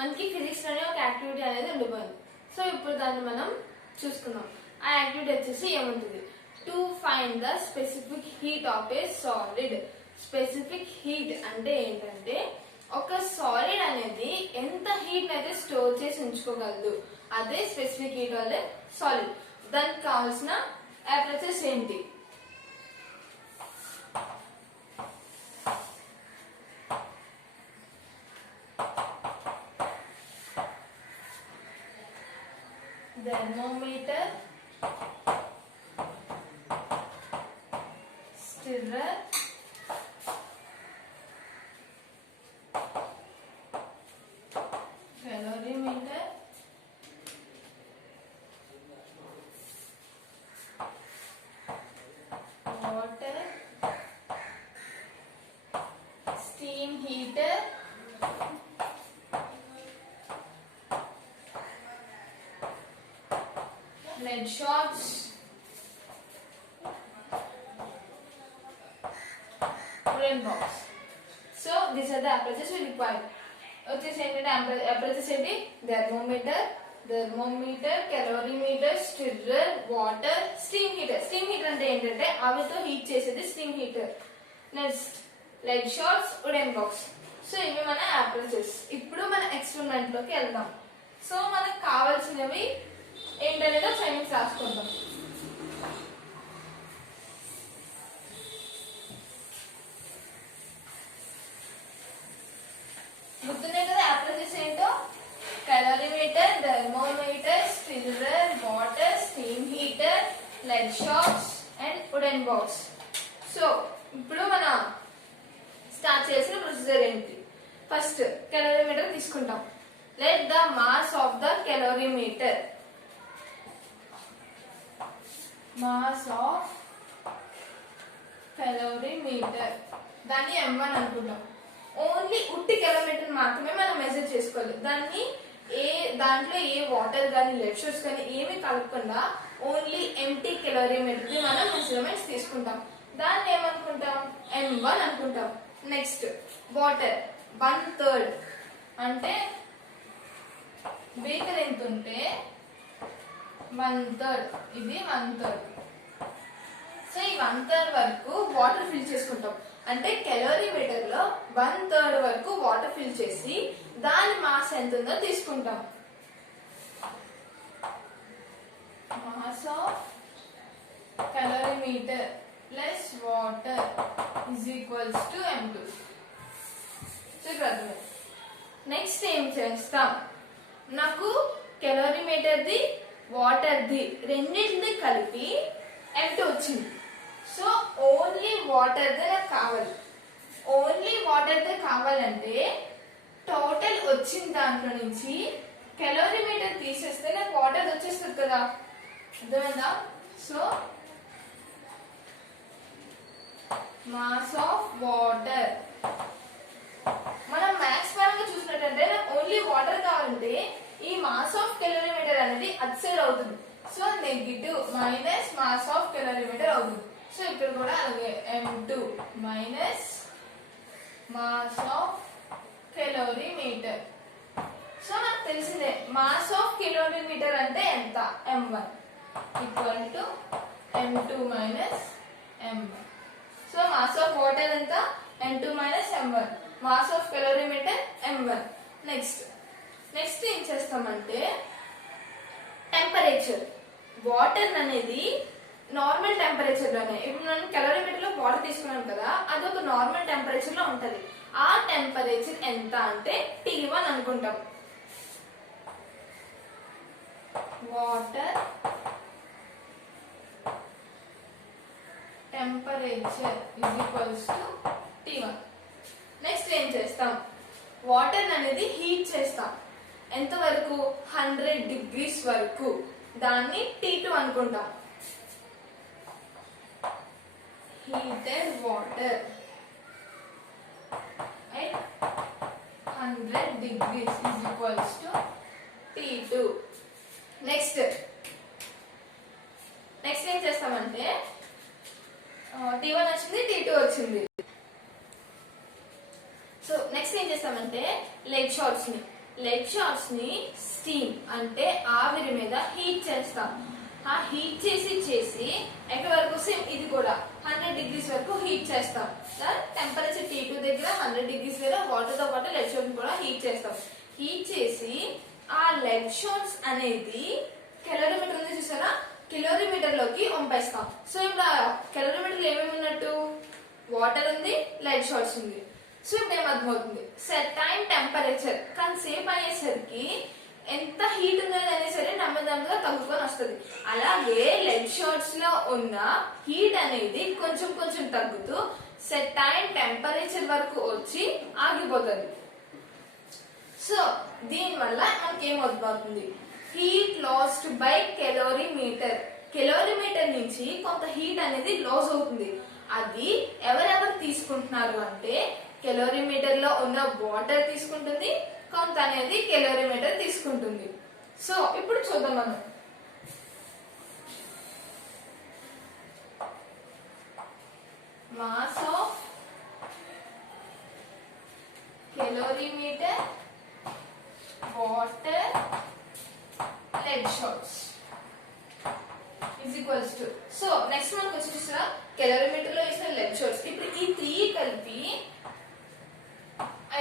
మనకి ఫిజిక్స్ లోనే ఒక యాక్టివిటీ అనేది ఉండిపోయింది. సో ఇప్పుడు దాన్ని మనం చూసుకుందాం. ఆ యాక్టివిటీ వచ్చేసి ఏముంటుంది, to find the specific heat of a solid. Specific heat అంటే ఏంటంటే ఒక సాలిడ్ అనేది ఎంత హీట్ అయితే స్టోర్ చేసి ఉంచుకోగలదు, అదే స్పెసిఫిక్ హీట్ వల్ల సాలిడ్. దానికి కావాల్సిన అప్రోచెస్ ఏంటి? thermometer, stirrer, calorimeter, water, steam heater, lead shots, wooden box. So these are the approaches we require. వచ్చేసి ఏంటంటే approaches ఏంటి, thermometer, calorimeter, stirrer, water, steam heater. Steam heater అంటే ఏంటంటే ఆవిరితో హీట్ చేసేది steam heater. Next lead shots, wooden box. So ఇవి మన approaches. ఇప్పుడు మన ఎక్స్పెరిమెంట్ లోకి వెళ్దాం. సో మనకు కావాల్సినవి ఏంటనేది సైన్స్ రాసుకుందాం. గుర్తున్నాయి కదా అప్రోచెస్ ఏంటో, calorimeter, thermometer, stirrer, water, steam heater, lead shots and wooden box. So ఇప్పుడు మనం స్టార్ట్ చేసిన ప్రొసీజర్ ఏంటి, ఫస్ట్ క్యాలరీమీటర్ తీసుకుంటాం. Let the mass of the calorimeter, mass of calorimeter దాన్ని m1 అనుకుంటాం. ఓన్లీ ఉట్టి క్యాలరీమీటర్ మాత్రమే మనం మెజర్ చేసుకోవాలి. దాన్ని దాంట్లో ఏ వాటర్ కానీ లెక్చర్స్ కానీ ఏమి కలపకుండా ఓన్లీ ఎంటీ క్యాలరీమీటర్ కి మనం మెజర్మెంట్స్ తీసుకుంటాం. దాన్ని ఏమనుకుంటాం, m1 అనుకుంటాం. నెక్స్ట్ వాటర్ 1/3 అంటే బీకర్ ఎంత ఉంటే 1/3, ఇది 1/3. సో ఈ 1/3 వరకు వాటర్ ఫిల్ చేసుకుంటాం. అంటే క్యాలరీమీటర్ లో 1/3 వరకు వాటర్ ఫిల్ చేసి దాని మాస్ ఎంత ఉందో తీసుకుంటాం. Mass of calorimeter plus water is equals to m2. Next ఏం చేస్తాం, నాకు క్యాలరీమీటర్ ది వాటర్ ది రెండింటిని కలిపి m2 వచ్చింది. సో ఓన్లీ వాటర్ దే నాకు కావాలి. ఓన్లీ వాటర్ దే కావాలంటే టోటల్ వచ్చిన దాంట్లో నుంచి క్యాలరీమీటర్ తీసేస్తే నాకు వాటర్ వచ్చేస్తుంది కదా, అర్థమైందా? సో మాస్ ఆఫ్ వాటర్, మనం మ్యాథ్స్ పరంగా చూసినట్టంటే నాకు ఓన్లీ వాటర్ కావాలంటే ఈ మాస్ ఆఫ్ క్యాలరీమీటర్ అనేది అట్ సైడ్ అవుతుంది. So negative minus mass of calorimeter అవుతుంది. సో ఇక్కడ కూడా అలాగే m2 minus mass of calorimeter. So నాకు తెలిసిందే మాస్ ఆఫ్ క్యాలరీమీటర్ అంటే ఎంత, m1 equal to m2 minus m1. So mass of water ఎంత, m2 minus m1. Mass of calorimeter m1. Next ఏం చేస్తామంటే టెంపరేచర్. వాటర్ అనేది నార్మల్ టెంపరేచర్ లోనే, ఇప్పుడు మనం క్యాలరీమీటర్ లో వాటర్ తీసుకున్నాం కదా, అది ఒక నార్మల్ టెంపరేచర్ లో ఉంటది. ఆ టెంపరేచర్ ఎంత అంటే T1 అనుకుంటాం. Water temperature is equals to T1. Next ఏం చేస్తాం, వాటర్ అనేది హీట్ చేస్తాం. ఎంత వరకు, 100 degrees వరకు. దాన్ని T2 అనుకుంటాం. Heated water at 100 degrees is equals to T2. Next ఏం చేస్తామంటే T1 వచ్చింది, T2 వచ్చింది. సో నెక్స్ట్ ఏం చేస్తామంటే లెడ్ షాట్స్ ని లెడ్ షార్ట్స్ ని స్టీమ్ అంటే ఆవిరి మీద హీట్ చేస్తాం. ఆ హీట్ చేసి ఎక్కడి వరకు సేమ్ ఇది కూడా 100 degrees వరకు హీట్ చేస్తాం. టెంపరేచర్ T2 దగ్గర 100 degrees దగ్గర వాటర్ తో పాటు లెడ్ షార్ట్స్ కూడా హీట్ చేస్తాం. హీట్ చేసి ఆ లెడ్ షార్ట్స్ అనేది కెలోరీమీటర్ ఉంది చూసారా, కెలోరీమీటర్ లోకి పంపిస్తాం. సో ఇప్పుడు కెలోరీమీటర్ ఏమేమి ఉన్నట్టు, వాటర్ ఉంది, లెడ్ షార్ట్స్ ఉంది. సో ఇప్పుడు ఏమర్థమవుతుంది, సెర్టైన్ టెంపరేచర్ కాసేపు అయ్యేసరికి ఎంత హీట్ ఉన్నది అనే సరే నెమ్మదిగా తగ్గుకొని వస్తుంది. అలాగే లెడ్ షార్ట్స్ లో ఉన్న హీట్ అనేది కొంచెం కొంచెం తగ్గుతూ సెర్టైన్ టెంపరేచర్ వరకు వచ్చి ఆగిపోతుంది. సో దీని వల్ల మనకి ఏమవుతుంది, heat lost by calorimeter. Calorimeter నుంచి కొంత హీట్ అనేది లాస్ అవుతుంది. అది ఎవరెవరు తీసుకుంటున్నారు అంటే కెలోరీమీటర్ లో ఉన్న వాటర్ తీసుకుంటుంది, కొంత అనేది కెలోరీమీటర్ తీసుకుంటుంది. సో ఇప్పుడు చూద్దాం మనం. Mass of calorimeter, water, lead shots is equals to. So next మనకు వచ్చేసి కెలోరీమీటర్ లో ఇచ్చిన లెడ్ షార్ట్స్. ఇప్పుడు ఈ 3 కలిపి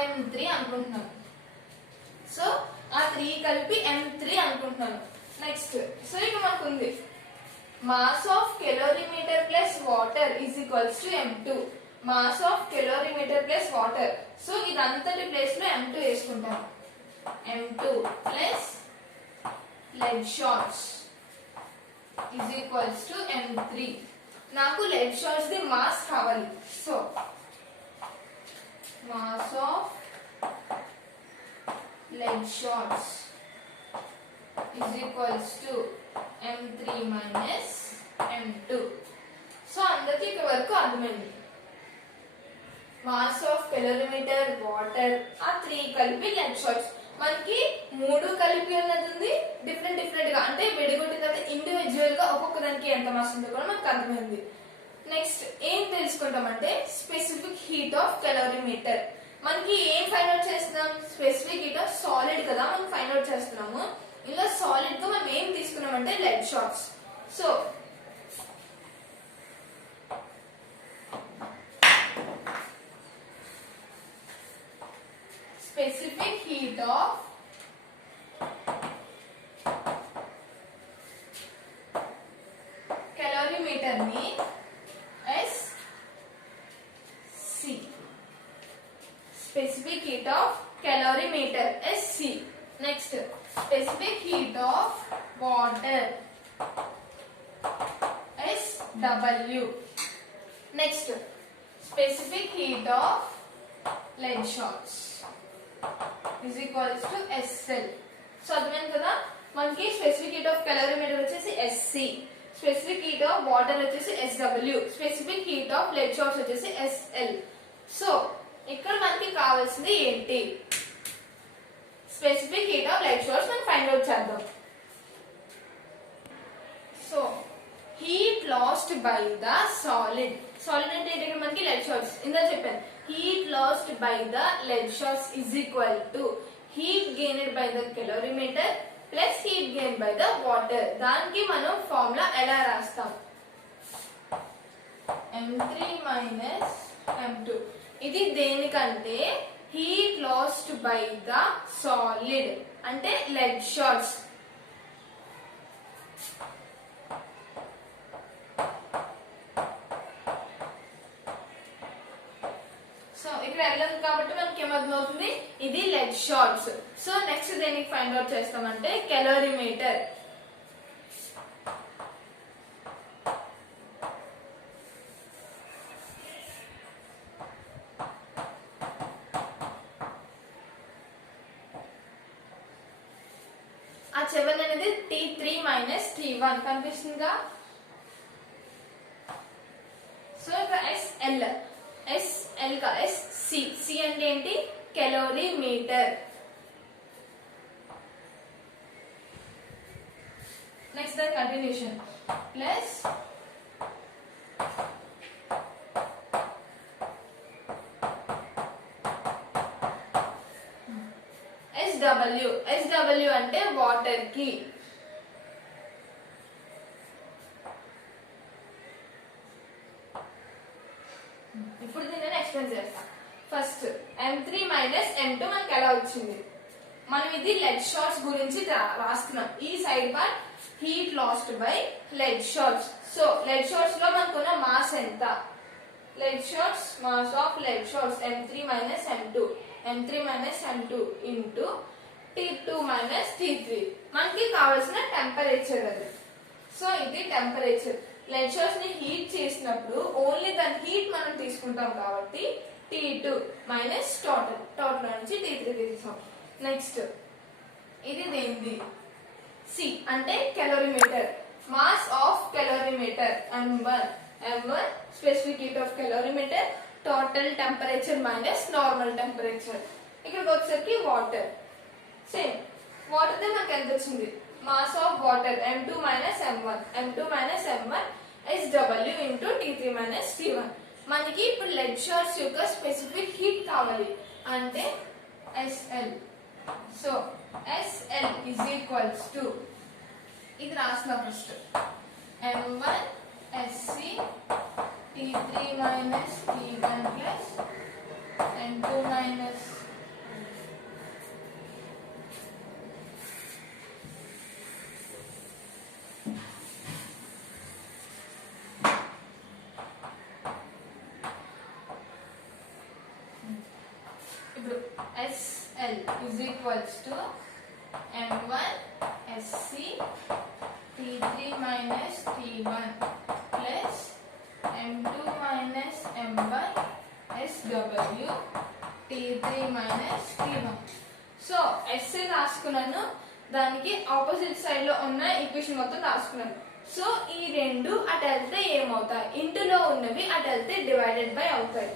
M3 అనుకుంటున్నాను. సో ఆ 3 కలిపి M3 అనుకుంటున్నాను. నెక్స్ట్ సో ఇక మనకు ఉంది mass of calorimeter plus water is equals to M2. Mass of calorimeter plus water. So ఇదంతటి ప్లేస్ లో M2 వేసుకుంటాను. M2 plus lead shots is equals to M3. నాకు లెడ్ షార్ట్స్ ది మాస్ కావాలి. So mass of lead shots is equals to M3 minus M2. So అందరికి ఇక్కడ వరకు అర్థమైంది. Mass of calorimeter, water, ఆ 3 కలిపి లెడ్ షార్ట్స్. మనకి 3 కలిపి ఉన్నది ఉంది, డిఫరెంట్ గా అంటే విడిగొట్టిన తర్వాత ఇండివిజువల్ గా ఒక్కొక్క దానికి ఎంత మాస్ ఉందో కూడా మనకు అర్థమైంది. నెక్స్ట్ ఏం తెలుసుకుంటామంటే స్పెసిఫిక్ హీట్ ఆఫ్ కెలోరీమీటర్. మనకి ఏం ఫైండ్ అవుట్ చేస్తున్నాం, స్పెసిఫిక్ హీట్ ఆఫ్ సాలిడ్ కదా మనం ఫైండ్ అవుట్ చేస్తున్నాము. ఇలా సాలిడ్ తో మనం ఏం తీసుకున్నామంటే lead shots. So specific heat of calorimeter ని specific heat of calorimeter SC. Next, specific heat of water SW. Next, specific heat of lead shots is equals to SL. So అర్థమైంది కదా, మనకి స్పెసిఫిక్ హీట్ ఆఫ్ calorimeter వచ్చేసి SC, specific heat of water వచ్చేసి SW, specific heat of lead shots వచ్చేసి SL. So ఇక్కడ మనకి కావాల్సింది ఏంటి, specific heat of lead shots మనం ఫైండ్ అవుట్ చేద్దాం. So heat lost by the solid. Solid అంటే ఏంటి, మనకి లెడ్ షార్ట్స్ ఇందా చెప్పాను. Heat lost by the lead shots is equal to heat gained by the calorimeter plus heat gain by the water. దానికి మనం formula ఎలా రాస్తాం, M3 minus M2. ఇది దేనికంటే heat lost by the solid అంటే lead shots. So ఇక్కడ వెళ్ళదు కాబట్టి మనకి ఏమర్థమవుతుంది, ఇది లెడ్ షార్ట్స్. సో నెక్స్ట్ దేనికి ఫైండ్ అవుట్ చేస్తామంటే కెలోరీమీటర్. ఆ 7 అనేది T3 minus T1 కనిపిస్తుందిగా. సో ఇక్కడ SL కా C అంటే ఏంటి, calorimeter. Next the continuation plus SW అంటే వాటర్ కి. ఇప్పుడు దీన్ని ఎక్స్ప్లెయిన్ చేస్తా. ఫస్ట్ M3 మైనస్ M2 మనకి ఎలా వచ్చింది? మనం ఇది లెడ్ షార్ట్స్ గురించి రాస్తున్నాం. ఈ side part heat lost by lead shots. So lead shots లో మనకున్న మాస్ ఎంత? Lead shots, mass of lead shots M3 minus M2, M3 minus M2 into T2 minus T3. మనకి కావాల్సిన టెంపరేచర్ అది. సో ఇది టెంపరేచర్. లెడ్ షార్ట్స్ ని heat చేసినప్పుడు only దాని హీట్ మనం తీసుకుంటాం కాబట్టి T2 మైనస్ టోటల్ నుంచి T3 తీసాం. నెక్స్ట్ ఇది దేనిది? C అంటే calorimeter. Mass of calorimeter M1 specific heat of calorimeter, total temperature minus normal temperature. ఇక్కడికి వచ్చేసరికి వాటర్. సేమ్ వాటర్ దే మనకి ఎంత వచ్చింది? Mass of water M2 minus M1 SW into T3 minus T1. మనకి ఇప్పుడు lead shorts యొక్క specific heat కావాలి అంటే SL. So SL is equals to ఇది రాసిన first M1 SC T3 minus T1 plus M2 minus ఇప్పుడు SL is equals to M1 SC T3 minus T1 plus M2 minus M1 SW T3 minus T1. So SL రాసుకున్నాను, దానికి opposite side లో ఉన్న equation మొత్తం రాసుకున్నాను. So ఈ రెండు అటు వెళ్తే ఏమవుతాయి? ఇంటులో ఉన్నవి అటు వెళ్తే డివైడెడ్ బై అవుతాయి.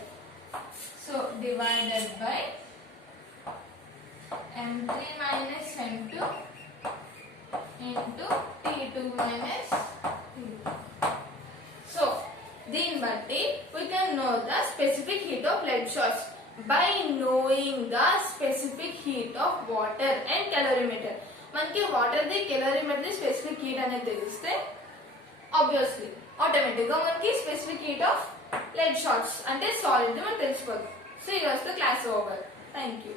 So divided by M3 minus M2 into T2 minus T2. So దీన్ని బట్టి we can know the specific heat of lead shorts by knowing the specific heat of water and calorimeter. మనకి water the calorimeter the specific heat అనేది తెలిస్తే obviously automatic గా మనకి specific heat of lead shorts అంటే solid మనకు తెలిసిపోతుంది. So ఈ రోజుతో క్లాస్ ఓవర్. Thank you.